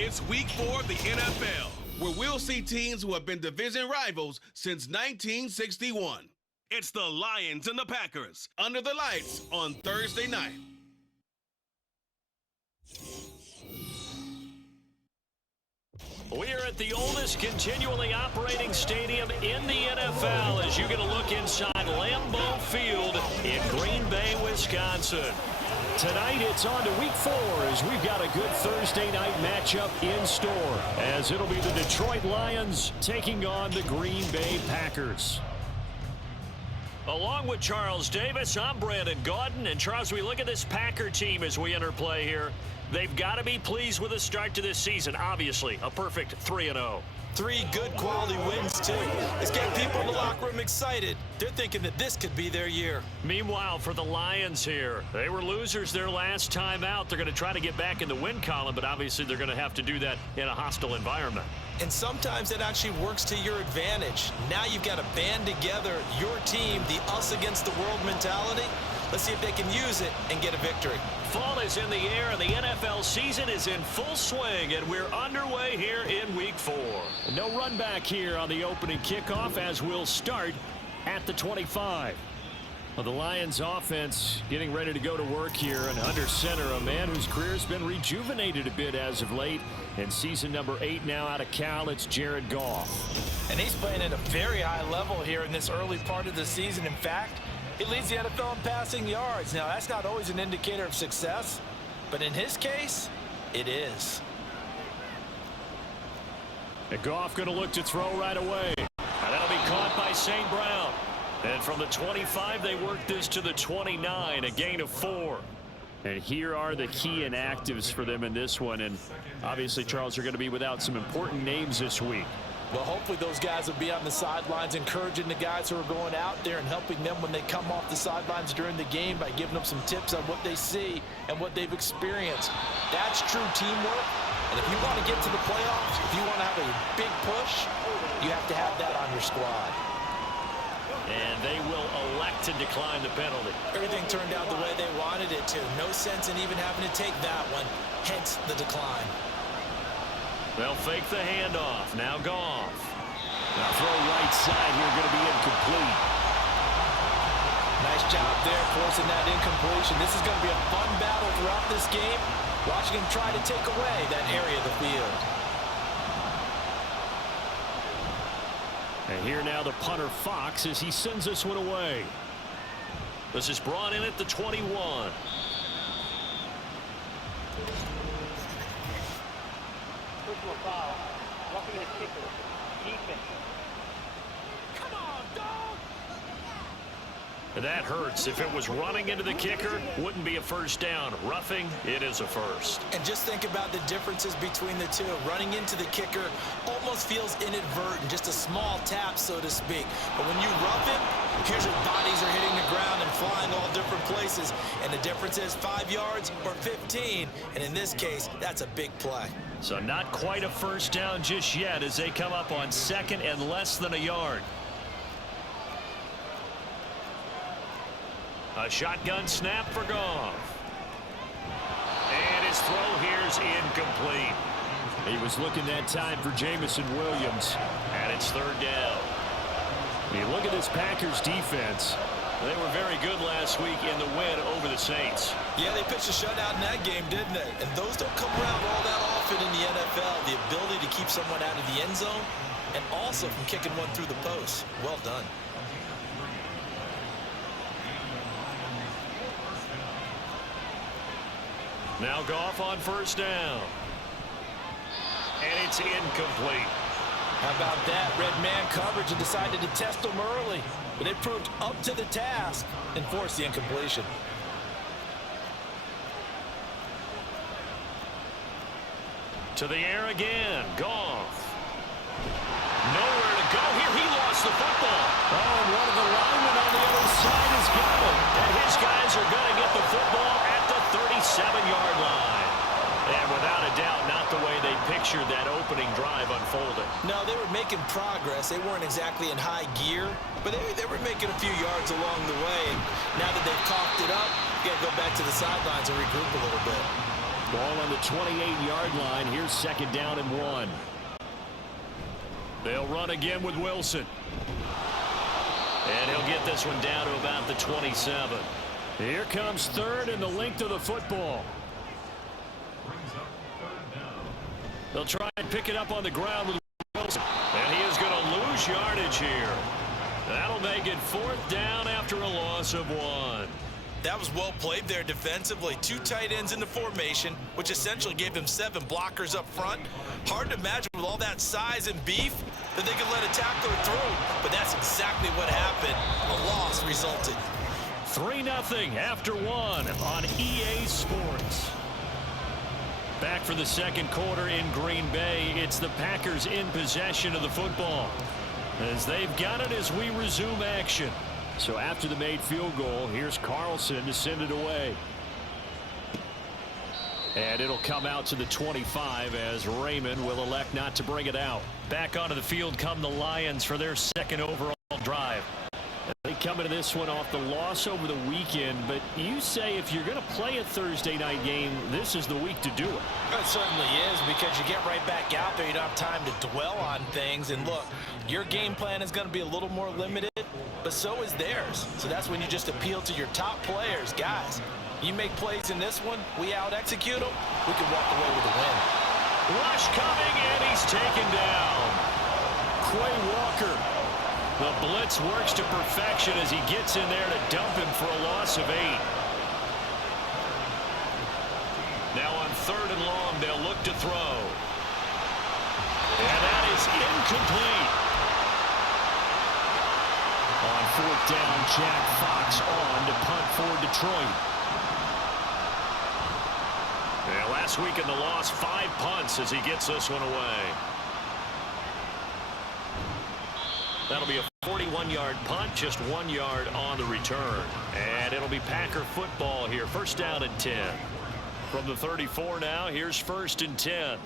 It's week 4 of the NFL, where we'll see teams who have been division rivals since 1961. It's the Lions and the Packers under the lights on Thursday night. We're at the oldest continually operating stadium in the NFL as you get a look inside Lambeau Field in Green Bay, Wisconsin. Tonight it's on to week 4 as we've got a good Thursday night matchup in store, as it'll be the Detroit Lions taking on the Green Bay Packers. Along with Charles Davis, I'm Brandon Gaudin. And Charles, we look at this Packer team as we enter play here. They've got to be pleased with the start to this season. Obviously, a perfect 3-0. 3 good quality wins, too. It's getting people in the locker room excited. They're thinking that this could be their year. Meanwhile, for the Lions here, they were losers their last time out. They're going to try to get back in the win column, but obviously they're going to have to do that in a hostile environment. And sometimes that actually works to your advantage. Now you've got to band together your team, the us against the world mentality. Let's see if they can use it and get a victory. Fall is in the air, and the NFL season is in full swing, and we're underway here in Week 4. No run back here on the opening kickoff as we'll start at the 25. Well, the Lions offense getting ready to go to work here, and under center, a man whose career has been rejuvenated a bit as of late. In season number 8 now out of Cal, it's Jared Goff. And he's playing at a very high level here in this early part of the season. In fact, he leads the NFL in passing yards. Now, that's not always an indicator of success, but in his case, it is. And Goff going to look to throw right away. And that'll be caught by St. Brown. And from the 25, they work this to the 29, a gain of 4. And here are the key inactives for them in this one. And obviously, Charles, are going to be without some important names this week. Well, hopefully those guys will be on the sidelines encouraging the guys who are going out there and helping them when they come off the sidelines during the game by giving them some tips on what they see and what they've experienced. That's true teamwork. And if you want to get to the playoffs, if you want to have a big push, you have to have that on your squad. And they will elect to decline the penalty. Everything turned out the way they wanted it to. No sense in even having to take that one, hence the decline. They'll fake the handoff. Now Goff. Now throw right side here, going to be incomplete. Nice job there forcing that incompletion. This is going to be a fun battle throughout this game, watching him try to take away that area of the field. And here now the punter Fox as he sends this one away. This is brought in at the 21. Personal foul. Roughing the kicker. Defense. Come on, dog! That hurts. If it was running into the kicker, wouldn't be a first down. Roughing, it is a first. And just think about the differences between the two. Running into the kicker almost feels inadvertent, just a small tap, so to speak. But when you rough him, here's your bodies are hitting the ground and flying all different places. And the difference is 5 yards or 15. And in this case, that's a big play. So not quite a first down just yet as they come up on second and less than a yard. A shotgun snap for Goff. And his throw here's incomplete. He was looking that time for Jameson Williams. And it's third down. You look at this Packers defense. They were very good last week in the win over the Saints. Yeah, they pitched a shutout in that game, didn't they? And those don't come around all that often in the NFL. The ability to keep someone out of the end zone and also from kicking one through the post. Well done. Now Goff on first down. And it's incomplete. How about that? Red man coverage and decided to test them early. But it proved up to the task and forced the incompletion. To the air again. Goff. Nowhere to go here. He lost the football. Oh, and one of the linemen on the other side has got it. And his guys are going to get the football at the 37-yard line. And without a doubt, not the way they pictured that opening drive unfolding. No, they were making progress. They weren't exactly in high gear, but they were making a few yards along the way. And now that they've coughed it up, you got to go back to the sidelines and regroup a little bit. Ball on the 28-yard line. Here's 2nd down and 1. They'll run again with Wilson. And he'll get this one down to about the 27. Here comes 3rd and the length of the football. They'll try and pick it up on the ground with Wilson. And he is going to lose yardage here. That'll make it 4th down after a loss of 1. That was well played there defensively. 2 tight ends in the formation, which essentially gave them 7 blockers up front. Hard to imagine with all that size and beef that they could let a tackler through. But that's exactly what happened. A loss resulted. 3-0 after 1 on EA Sports. Back for the 2nd quarter in Green Bay. It's the Packers in possession of the football, as they've got it as we resume action. So after the made field goal, here's Carlson to send it away. And it'll come out to the 25 as Raymond will elect not to bring it out. Back onto the field come the Lions for their 2nd overall drive. They come into this one off the loss over the weekend, but you say if you're going to play a Thursday night game, this is the week to do it. It certainly is, because you get right back out there. You don't have time to dwell on things. And look, your game plan is going to be a little more limited, but so is theirs. So that's when you just appeal to your top players. Guys, you make plays in this one, we out-execute them, we can walk away with a win. Rush coming, and he's taken down. Quay Walker. The blitz works to perfection as he gets in there to dump him for a loss of 8. Now on 3rd and long, they'll look to throw. And that is incomplete. On 4th down, Jack Fox on to punt for Detroit. And last week in the loss, 5 punts as he gets this one away. That'll be a 41-yard punt, just 1 yard on the return. And it'll be Packer football here. 1st down and 10. From the 34 now, here's 1st and 10.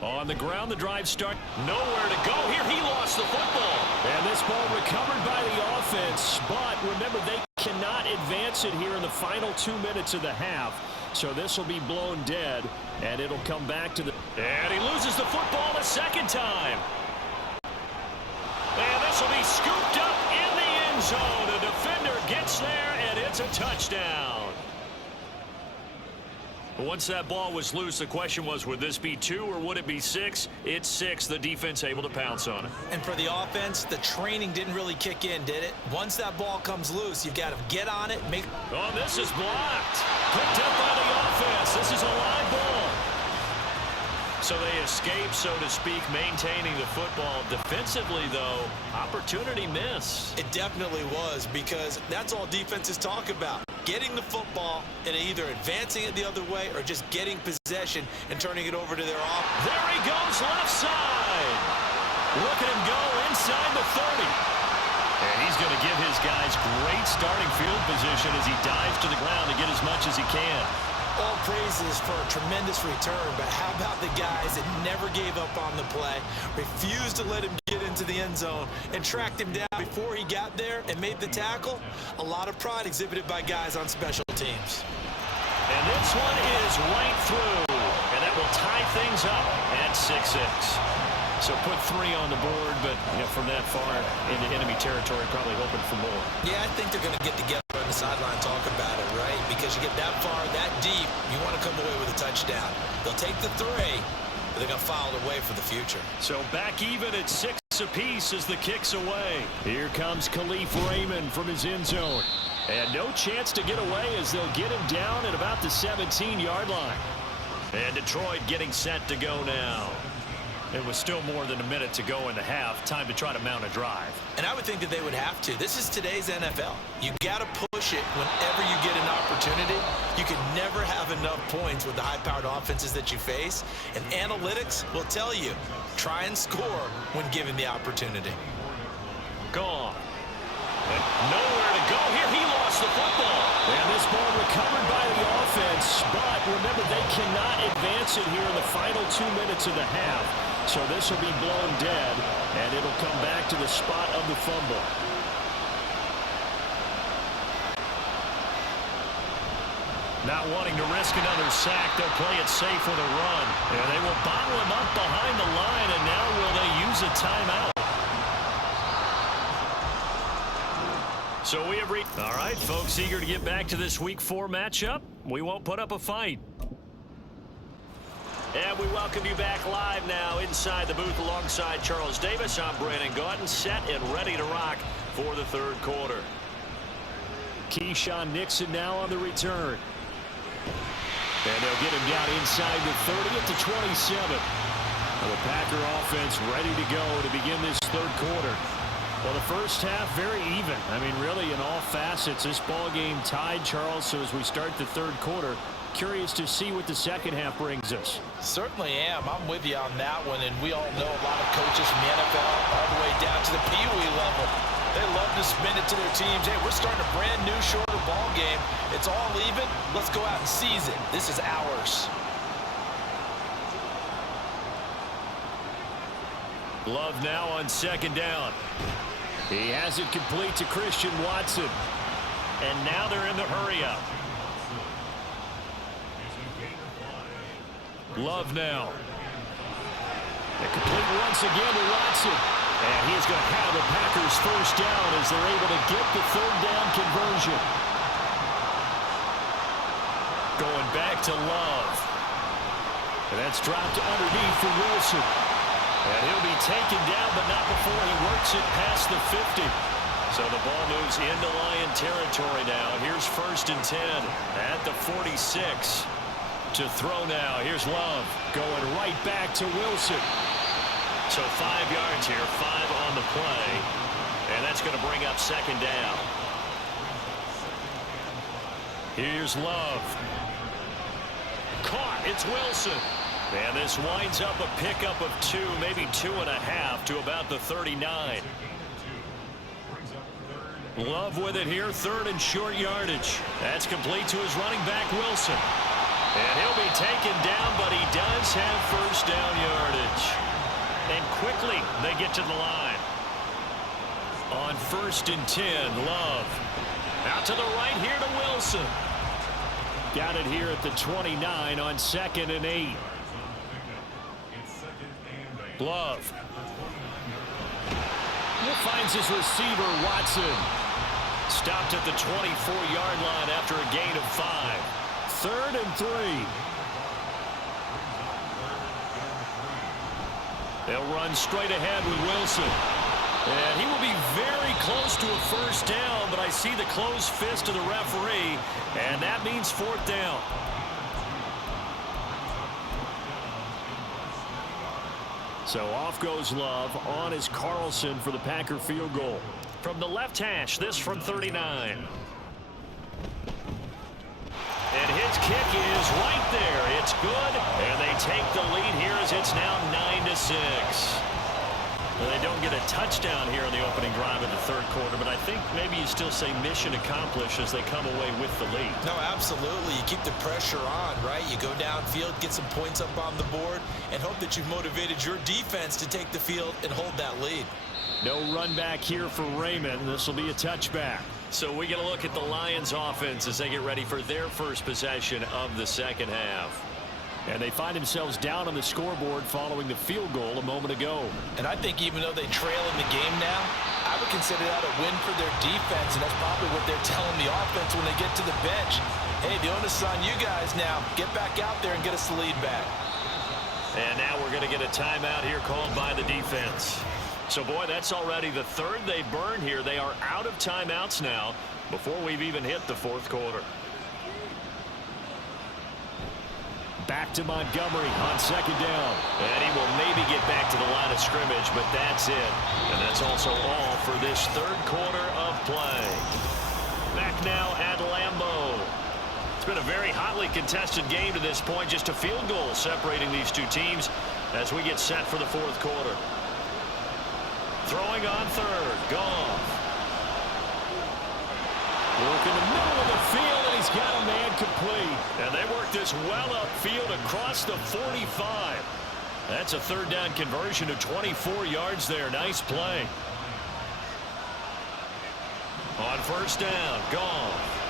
On the ground, the drive start. Nowhere to go. Here he lost the football. And this ball recovered by the offense. But remember, they cannot advance it here in the final 2 minutes of the half. So this will be blown dead, and it'll come back to the... And he loses the football a 2nd time. And this will be scooped up in the end zone. The defender gets there, and it's a touchdown. Once that ball was loose, the question was, would this be 2 or would it be 6? It's 6. The defense able to pounce on it. And for the offense, the training didn't really kick in, did it? Once that ball comes loose, you've got to get on it. Oh, this is blocked. Picked up by the offense. This is a live ball. So they escape, so to speak, maintaining the football. Defensively, though, opportunity miss. It definitely was, because that's all defenses talk about. Getting the football and either advancing it the other way or just getting possession and turning it over to their offense. There he goes, left side. Look at him go inside the 30. And he's going to give his guys great starting field position as he dives to the ground to get as much as he can. All praises for a tremendous return, but how about the guys that never gave up on the play, refused to let him get into the end zone, and tracked him down before he got there and made the tackle? A lot of pride exhibited by guys on special teams. And this one is right through, and that will tie things up at 6-6. So put 3 on the board, but from that far into enemy territory, probably hoping for more. Yeah, I think they're going to get together on the sideline, talk about it, right? Because you get that far, that deep, you want to come away with a touchdown. They'll take the 3, but they're going to file it away for the future. So back even at 6 apiece as the kick's away. Here comes Khalif Raymond from his end zone. And no chance to get away as they'll get him down at about the 17-yard line. And Detroit getting set to go now. It was still more than a minute to go in the half. Time to try to mount a drive. And I would think that they would have to. This is today's NFL. You got to push it whenever you get an opportunity. You can never have enough points with the high-powered offenses that you face. And analytics will tell you, try and score when given the opportunity. Gone. And nowhere to go. Here he lost the football. And this ball recovered by the offense. But remember, they cannot advance it here in the final 2 minutes of the half. So this will be blown dead, and it'll come back to the spot of the fumble. Not wanting to risk another sack, they'll play it safe with a run. And they will bottle him up behind the line, and now will they use a timeout? So we have reached. All right, folks, eager to get back to this Week 4 matchup. We won't put up a fight. And we welcome you back live now inside the booth alongside Charles Davis. I'm Brandon Gaudin, set and ready to rock for the third quarter. Keyshawn Nixon now on the return. And they'll get him down inside the 30 at the 27. Well, the Packer offense ready to go to begin this third quarter. Well, the first half very even. I mean, really in all facets, this ball game tied, Charles. So as we start the third quarter, curious to see what the second half brings us. Certainly am. I'm with you on that one. And we all know a lot of coaches from the NFL all the way down to the Pee Wee level. They love to spin it to their teams. Hey, we're starting a brand new shorter ball game. It's all even. Let's go out and seize it. This is ours. Love now on second down. He has it complete to Christian Watson. And now they're in the hurry up. Love now. And complete once again to Watson. And he's going to have the Packers first down as they're able to get the third down conversion. Going back to Love. And that's dropped underneath for Wilson. And he'll be taken down, but not before he works it past the 50. So the ball moves into Lion territory now. Here's 1st and 10 at the 46. To throw now. Here's Love going right back to Wilson. So 5 yards here, 5 on the play. And that's going to bring up second down. Here's Love. Caught. It's Wilson. And this winds up a pickup of 2, maybe 2.5 to about the 39. Love with it here, 3rd and short yardage. That's complete to his running back, Wilson. And he'll be taken down, but he does have first down yardage. And quickly they get to the line. On 1st and 10, Love. Out to the right here to Wilson. Got it here at the 29 on 2nd and 8. Love. Finds his receiver, Watson. Stopped at the 24-yard line after a gain of 5. 3rd and 3. They'll run straight ahead with Wilson. And he will be very close to a first down, but I see the closed fist of the referee, and that means 4th down. So off goes Love. On is Carlson for the Packer field goal. From the left hash, this from 39. And his kick is right there. It's good, and they take the lead here as it's now 9-6. Well, they don't get a touchdown here in the opening drive of the third quarter, but I think maybe you still say mission accomplished as they come away with the lead. No, absolutely. You keep the pressure on, right? You go downfield, get some points up on the board, and hope that you've motivated your defense to take the field and hold that lead. No run back here for Raymond. This will be a touchback. So we get a look at the Lions offense as they get ready for their first possession of the second half. And they find themselves down on the scoreboard following the field goal a moment ago. And I think even though they trail in the game now, I would consider that a win for their defense, and that's probably what they're telling the offense when they get to the bench. Hey, the onus is on you guys now. Get back out there and get us the lead back. And now we're going to get a timeout here called by the defense. So, boy, that's already the third they burn here. They are out of timeouts now before we've even hit the fourth quarter. Back to Montgomery on second down. And he will maybe get back to the line of scrimmage, but that's it. And that's also all for this third quarter of play. Back now at Lambeau. It's been a very hotly contested game to this point. Just a field goal separating these two teams as we get set for the fourth quarter. Throwing on third. Goff. Work in the middle of the field, and he's got a man complete. And they work this well upfield across the 45. That's a third down conversion of 24 yards there. Nice play. On first down, Goff.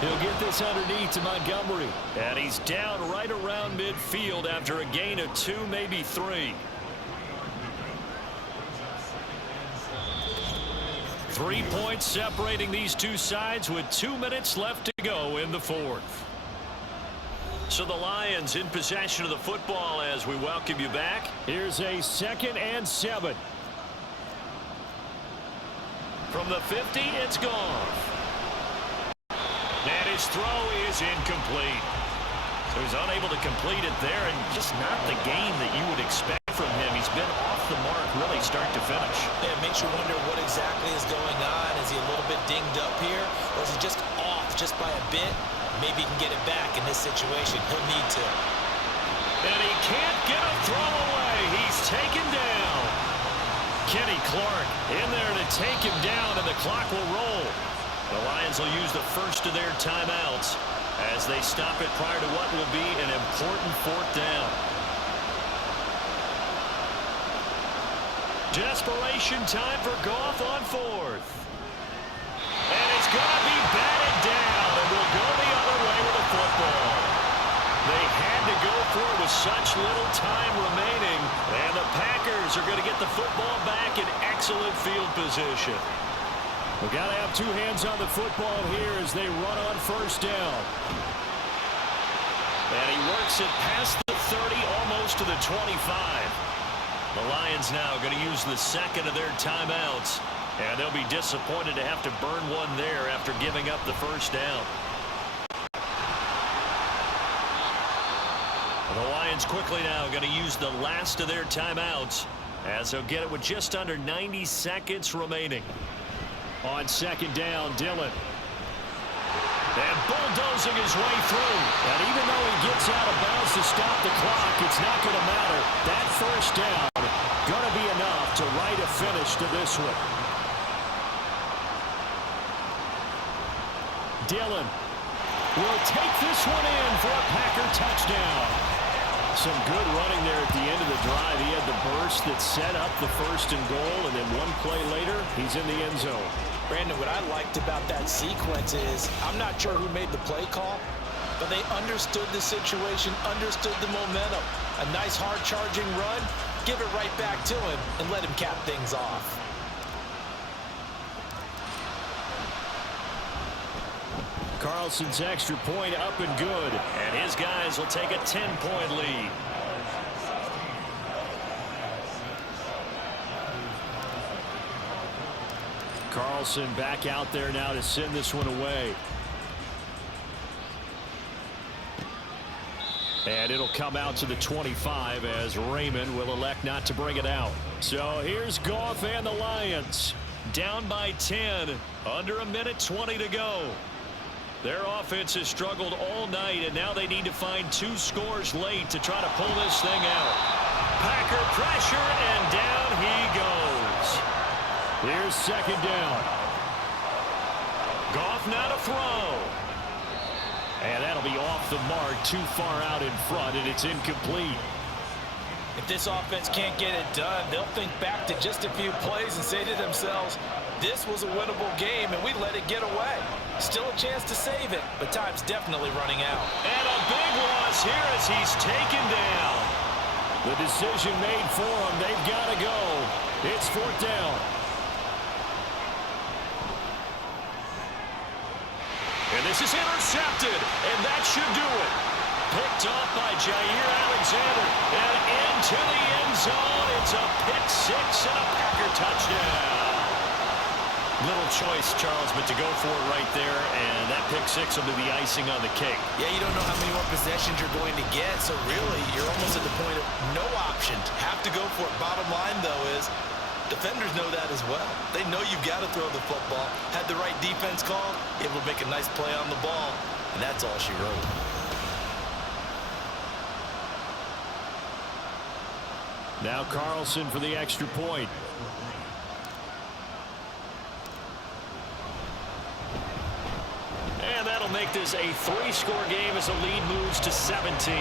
He'll get this underneath to Montgomery. And he's down right around midfield after a gain of 2, maybe 3. 3 points separating these two sides with 2 minutes left to go in the 4th. So the Lions in possession of the football as we welcome you back. Here's a 2nd and 7. From the 50, it's Goff. And his throw is incomplete. So he's unable to complete it there, and just not the game that you would expect from him. He's been off the mark really start to finish. Yeah, it makes you wonder what exactly is going on. Is he a little bit dinged up here, or is he just off just by a bit? Maybe he can get it back in this situation. He'll need to. And he can't get a throw away. He's taken down. Kenny Clark in there to take him down, and the clock will roll. The Lions will use the first of their timeouts as they stop it prior to what will be an important 4th down. Desperation time for Goff on 4th. And it's going to be batted down, and we'll go the other way with the football. They had to go for it with such little time remaining, and the Packers are going to get the football back in excellent field position. We've got to have 2 hands on the football here as they run on 1st down. And he works it past the 30, almost to the 25. The Lions now going to use the 2nd of their timeouts, and they'll be disappointed to have to burn one there after giving up the 1st down. The Lions quickly now going to use the last of their timeouts as they'll get it with just under 90 seconds remaining. On 2nd down, Dillon. And bulldozing his way through. And even though he gets out of bounds to stop the clock, it's not going to matter. That 1st down going to be enough to write a finish to this one. Dillon will take this one in for a Packer touchdown. Some good running there at the end of the drive. He had the burst that set up the 1st and goal, and then one play later, he's in the end zone. Brandon, what I liked about that sequence is I'm not sure who made the play call, but they understood the situation, understood the momentum. A nice hard charging run, give it right back to him and let him cap things off. Carlson's extra point up and good, and his guys will take a 10-point lead. Carlson back out there now to send this one away. And it'll come out to the 25 as Raymond will elect not to bring it out. So here's Goff and the Lions. Down by 10, under a minute 20 to go. Their offense has struggled all night, and now they need to find 2 scores late to try to pull this thing out. Packer pressure, and down he goes. Here's 2nd down. Goff now to throw. And that'll be off the mark, too far out in front, and it's incomplete. If this offense can't get it done, they'll think back to just a few plays and say to themselves, this was a winnable game, and we let it get away. Still a chance to save it, but time's definitely running out. And a big loss here as he's taken down. The decision made for him. They've got to go. It's 4th down. And this is intercepted, and that should do it. Picked off by Jair Alexander, and into the end zone. It's a pick 6 and a Packer touchdown. Little choice, Charles, but to go for it right there, and that pick 6 will be the icing on the cake. Yeah, you don't know how many more possessions you're going to get, so really, you're almost at the point of no options. Have to go for it. Bottom line, though, is defenders know that as well. They know you've got to throw the football. Had the right defense called, able to make a nice play on the ball, and that's all she wrote. Now Carlson for the extra point. And that'll make this a 3-score game as the lead moves to 17.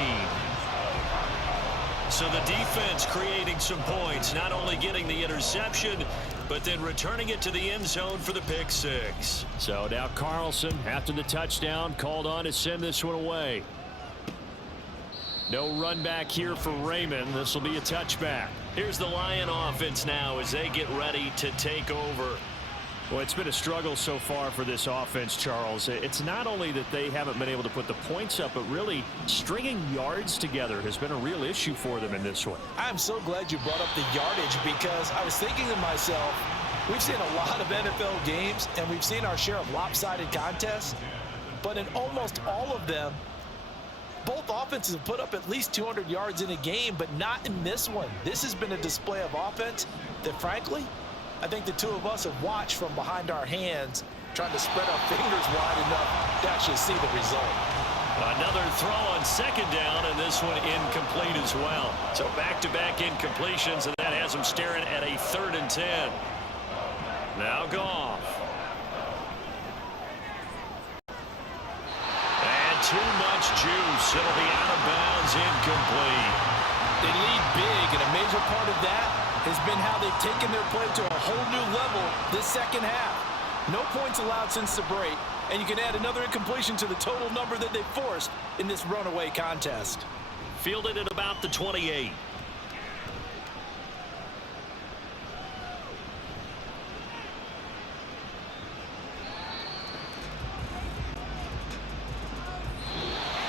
So the defense creating some points, not only getting the interception, but then returning it to the end zone for the pick six. So now Carlson, after the touchdown, called on to send this one away. No run back here for Raymond. This will be a touchback. Here's the Lion offense now as they get ready to take over. Well, it's been a struggle so far for this offense, Charles. It's not only that they haven't been able to put the points up, but really stringing yards together has been a real issue for them in this one. I'm so glad you brought up the yardage because I was thinking to myself, we've seen a lot of NFL games and we've seen our share of lopsided contests, but in almost all of them, both offenses have put up at least 200 yards in a game, but not in this one. This has been a display of offense that, frankly, I think the two of us have watched from behind our hands, trying to spread our fingers wide enough to actually see the result. Another throw on second down, and this one incomplete as well. So back-to-back incompletions, and that has them staring at a 3rd and 10. Now Goff. And too much juice. It'll be out of bounds, incomplete. They lead big, and a major part of that has been how they've taken their play to a whole new level this second half. No points allowed since the break, and you can add another incompletion to the total number that they forced in this runaway contest. Fielded at about the 28.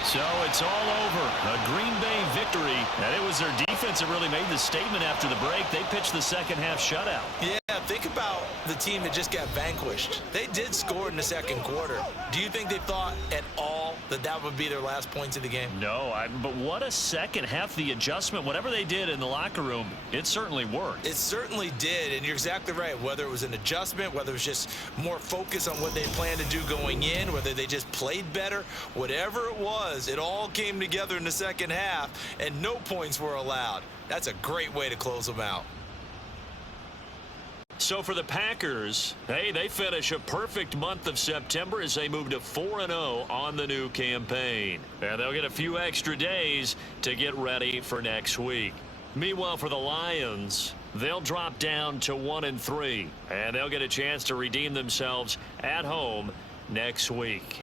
So it's all over. A Green Bay victory. And it was their defense that really made the statement after the break. They pitched the second half shutout. Yeah, think about the team that just got vanquished. They did score in the second quarter. Do you think they thought at all that that would be their last points of the game? No, but what a second half. The adjustment, whatever they did in the locker room, it certainly worked. It certainly did, and you're exactly right. Whether it was an adjustment, whether it was just more focus on what they planned to do going in, whether they just played better, whatever it was, it all came together in the second half, and no points were allowed. That's a great way to close them out. So for the Packers, hey, they finish a perfect month of September as they move to 4-0 on the new campaign. And they'll get a few extra days to get ready for next week. Meanwhile, for the Lions, they'll drop down to 1-3, and they'll get a chance to redeem themselves at home next week.